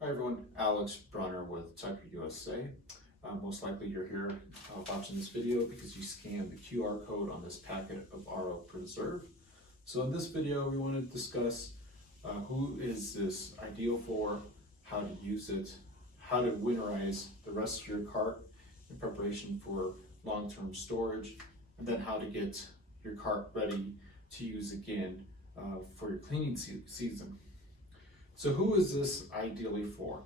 Hi everyone, Alex Brunner with Tucker USA. Most likely you're here watching this video because you scanned the QR code on this packet of RO Preserve. So in this video we want to discuss who is this ideal for, how to use it, how to winterize the rest of your cart in preparation for long-term storage, and then how to get your cart ready to use again for your cleaning season. So who is this ideally for?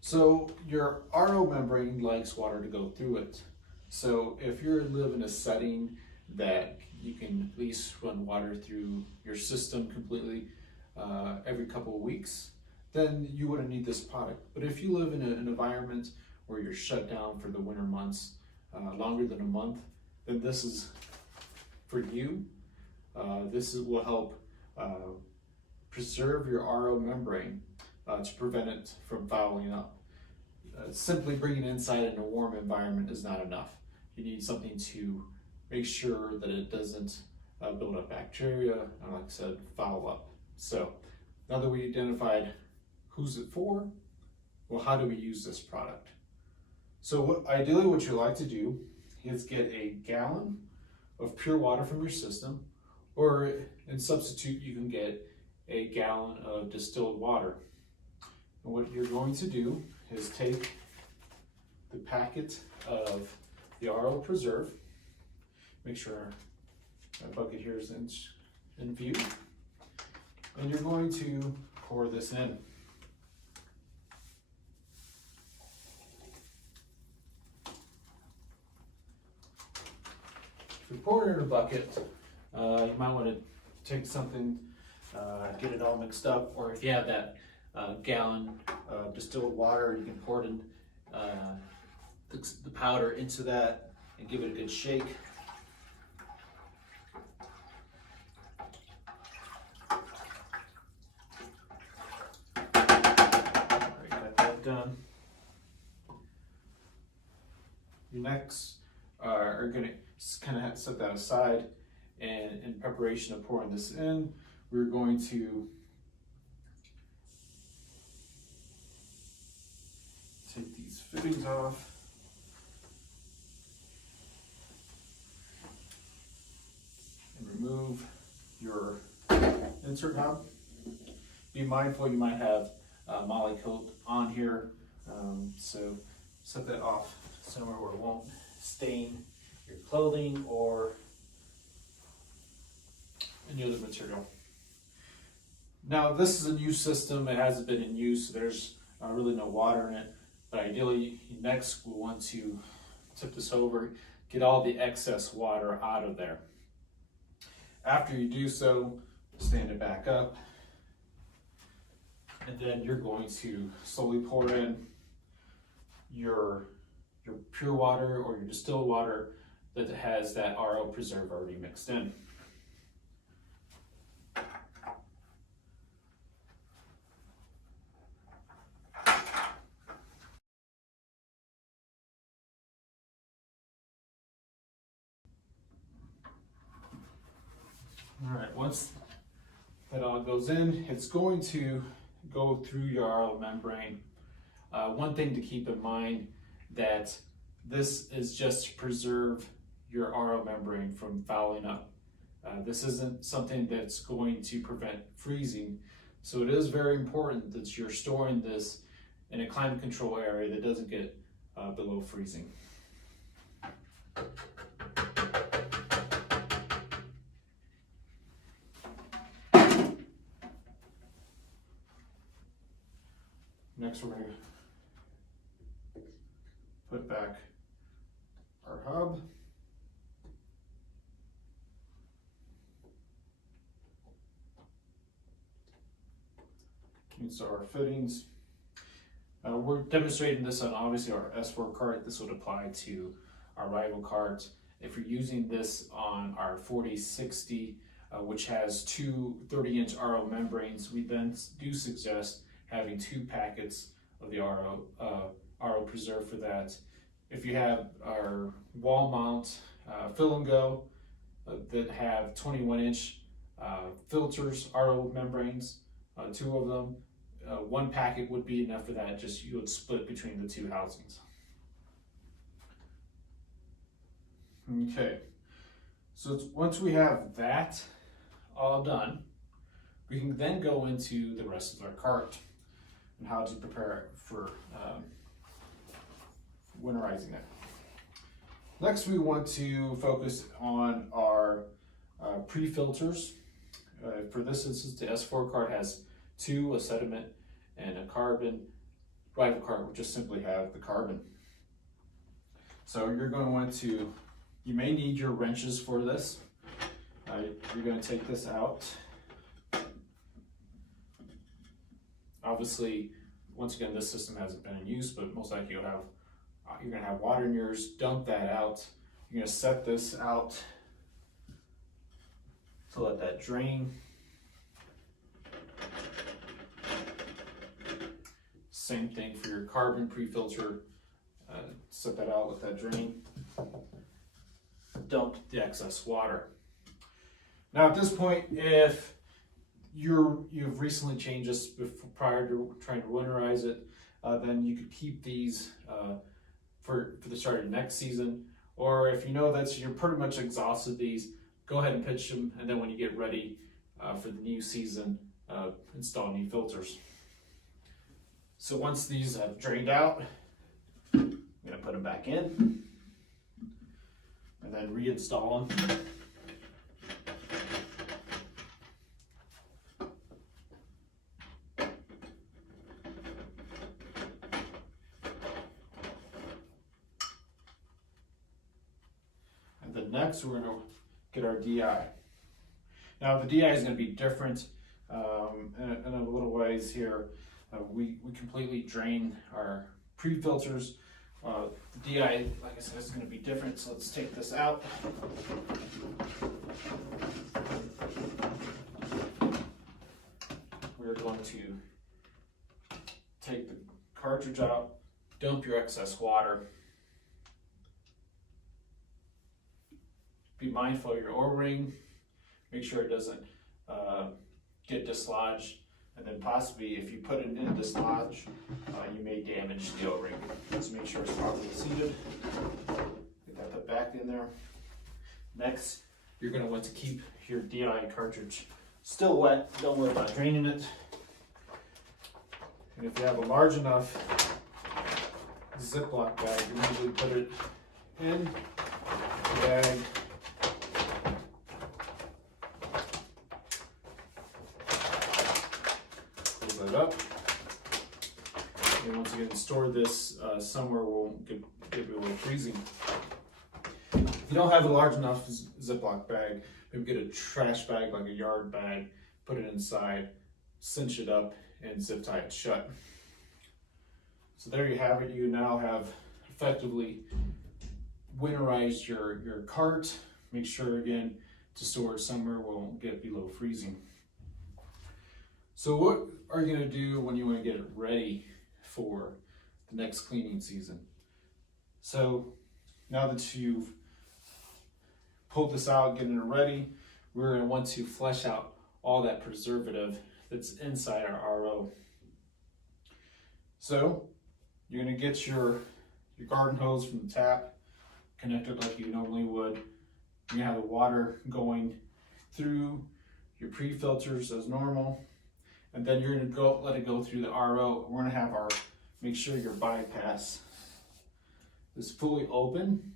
So your RO membrane likes water to go through it. So if you live in a setting that you can at least run water through your system completely every couple of weeks, then you wouldn't need this product. But if you live in an environment where you're shut down for the winter months, longer than a month, then this is for you. Will help preserve your RO membrane to prevent it from fouling up. Simply bringing it inside in a warm environment is not enough. You need something to make sure that it doesn't build up bacteria and, like I said, foul up. So now that we identified who's it for, well, how do we use this product? So ideally what you like to do is get a gallon of pure water from your system, or in substitute you can get a gallon of distilled water. And what you're going to do is take the packet of the RO Preserve, make sure my bucket here is in view, and you're going to pour this in. If you pour it in a bucket, you might want to take something, get it all mixed up, or if you have that gallon of distilled water, you can pour it in the powder into that and give it a good shake. Alright, got that done. You next are going to kind of set that aside, and in preparation of pouring this in, we're going to take these fittings off. And remove your insert knob. Be mindful you might have moly coat on here, so set that off somewhere where it won't stain your clothing or any other material. Now this is a new system, it hasn't been in use, so there's really no water in it, but ideally next we'll want to tip this over, get all the excess water out of there. After you do so, stand it back up, and then you're going to slowly pour in your pure water or your distilled water that has that RO Preserve already mixed in. All right, once that all goes in, it's going to go through your RO membrane. One thing to keep in mind, that this is just to preserve your RO membrane from fouling up. This isn't something that's going to prevent freezing, so it is very important that you're storing this in a climate control area that doesn't get below freezing. Next we're going to put back our hub. These are our fittings. We're demonstrating this on obviously our S4 cart. This would apply to our rival cart. If you're using this on our 4060, which has two 30-inch RO membranes, we then do suggest having two packets of the RO Preserve for that. If you have our wall mount fill and go that have 21-inch filters, RO membranes, two of them, one packet would be enough for that. Just you would split between the two housings. Okay, so once we have that all done, we can then go into the rest of our cart and how to prepare it for winterizing it. Next, we want to focus on our pre-filters. For this instance, the S4 cart has two, a sediment and a carbon. Rival cart would just simply have the carbon. So you're going to want to, you may need your wrenches for this. You're going to take this out. Obviously, once again, this system hasn't been in use, but most likely you're going to have water in yours. Dump that out. You're going to set this out to let that drain. Same thing for your carbon pre-filter. Set that out, let that drain. Dump the excess water. Now at this point, if you've recently changed this prior to trying to winterize it, then you could keep these for the start of next season. Or if you know that you're pretty much exhausted these, go ahead and pitch them, and then when you get ready for the new season, install new filters. So once these have drained out, I'm going to put them back in and then reinstall them. And then next we're going to get our DI. Now the DI is going to be different in a little ways here. We completely drain our pre-filters. The DI, like I said, is going to be different, so let's take this out. We're going to take the cartridge out, dump your excess water. Be mindful of your O-ring, make sure it doesn't get dislodged. And then possibly, if you put it in dislodge, you may damage the O-ring. Let's make sure it's properly seated. Get that put back in there. Next, you're going to want to keep your DI cartridge still wet. Don't worry about draining it. And if you have a large enough Ziploc bag, you usually put it in the bag. It up, and once again store this somewhere where it won't get below freezing. If you don't have a large enough Ziploc bag, maybe get a trash bag like a yard bag, put it inside, cinch it up, and zip tie it shut. So there you have it. You now have effectively winterized your cart. Make sure again to store it somewhere where it won't get below freezing. So what are you going to do when you want to get it ready for the next cleaning season? So now that you've pulled this out, getting it ready, we're going to want to flush out all that preservative that's inside our RO. So you're going to get your garden hose from the tap, connect it like you normally would. You're going to have the water going through your pre-filters as normal. And then you're going to let it go through the RO. We're going to have make sure your bypass is fully open.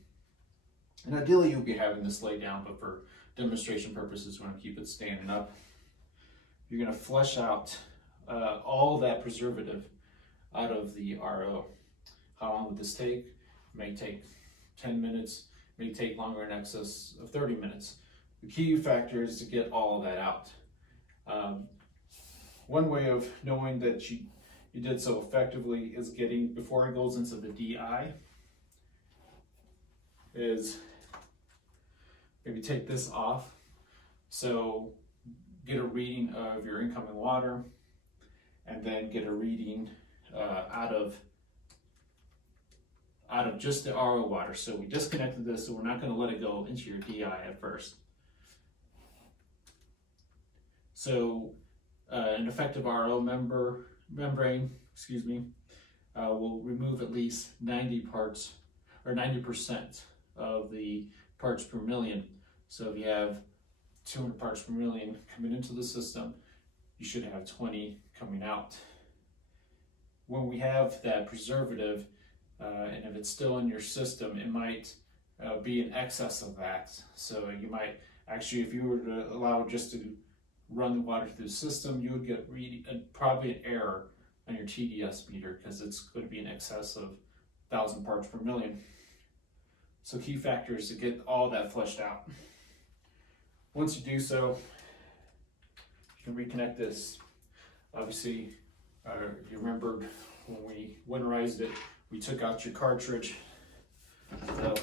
And ideally you'll be having this laid down, but for demonstration purposes, we want to keep it standing up. You're going to flush out all that preservative out of the RO. How long would this take? It may take 10 minutes, it may take longer, in excess of 30 minutes. The key factor is to get all of that out. One way of knowing that you did so effectively is getting, before it goes into the DI, is maybe take this off. So get a reading of your incoming water, and then get a reading out of just the RO water. So we disconnected this, so we're not going to let it go into your DI at first. So an effective RO member membrane, will remove at least 90% of the parts per million. So if you have 200 parts per million coming into the system, you should have 20 coming out. When we have that preservative, and if it's still in your system, it might be in excess of that. So you might actually, if you were to allow just to run the water through the system, you would get probably an error on your TDS meter because it's going to be in excess of 1,000 parts per million. So key factor is to get all that flushed out. Once you do so, you can reconnect this. Obviously, if you remember when we winterized it, we took out your cartridge. So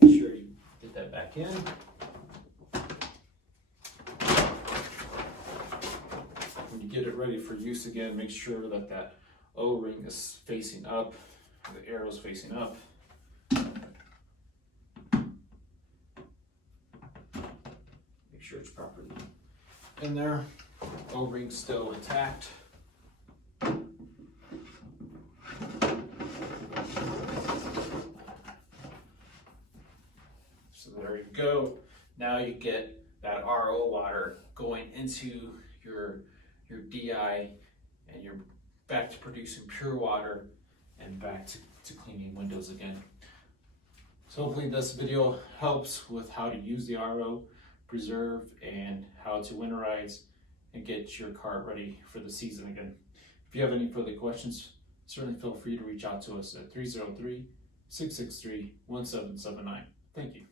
make sure you get that back in. When you get it ready for use again, make sure that that O-ring is facing up, the arrow's facing up. Make sure it's properly in there. O-ring still intact. So there you go. Now you get that RO water going into your DI, and you're back to producing pure water and back to cleaning windows again. So hopefully this video helps with how to use the RO, preserve, and how to winterize and get your car ready for the season again. If you have any further questions, certainly feel free to reach out to us at 303-663-1779. Thank you.